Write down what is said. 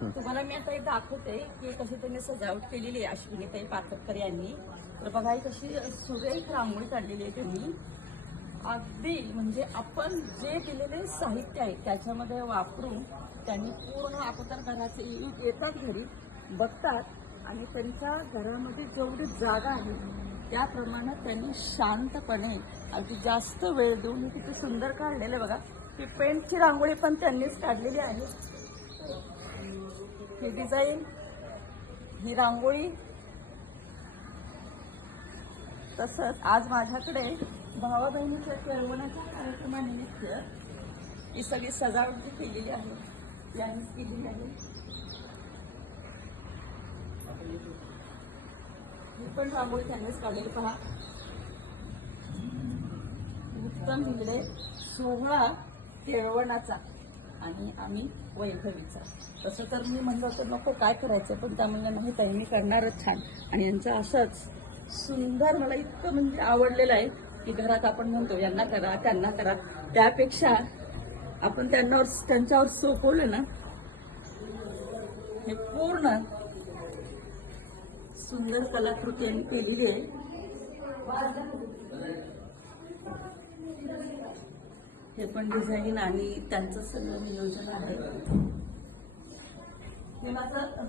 तुम्हाला मी आता एक दाखवते की कशी त्यांनी सजावट केलेली आहे अश्विनीताई पाथरकर यांनी. तर बघा ही कशी सुरेख रांगोळी काढलेली आहे त्यांनी. अगदी म्हणजे आपण जे दिलेले साहित्य आहे त्याच्यामध्ये वापरून त्यांनी पूर्ण अगोदर घराचे येतात घरी बघतात आणि त्यांच्या घरामध्ये जेवढी जागा आहे त्याप्रमाणे त्यांनी शांतपणे अगदी जास्त वेळ देऊन किती सुंदर काढलेलं आहे बघा. ही पेंटची रांगोळी पण त्यांनीच काढलेली आहे. ही डिझाईन, ही रांगोळी. तसंच आज माझ्याकडे भावा बहिणीच्या केळवणाच्या कार्यक्रमानिमित्त ही सगळी सजावट जी केलेली आहे यांनीच केलेली आहे. ही पण रांगोळी त्यांनीच काढलेली पहा. उत्तम हिगडे सोहळा केळवणाचा आणि आम्ही वैभवीचा. तसं तर मी म्हणलं तर नको काय करायचं, पण त्या म्हणलं नाही ताई मी करणारच छान. आणि यांचं असंच सुंदर मला इतकं म्हणजे आवडलेलं आहे की घरात आपण म्हणतो यांना करा त्यांना करा, त्यापेक्षा आपण त्यांच्यावर सोपवलं ना. हे पूर्ण सुंदर कलाकृती यांनी केलेली आहे. हे पण डिझाईन आणि त्यांचं सगळं नियोजन आहे. हे माझं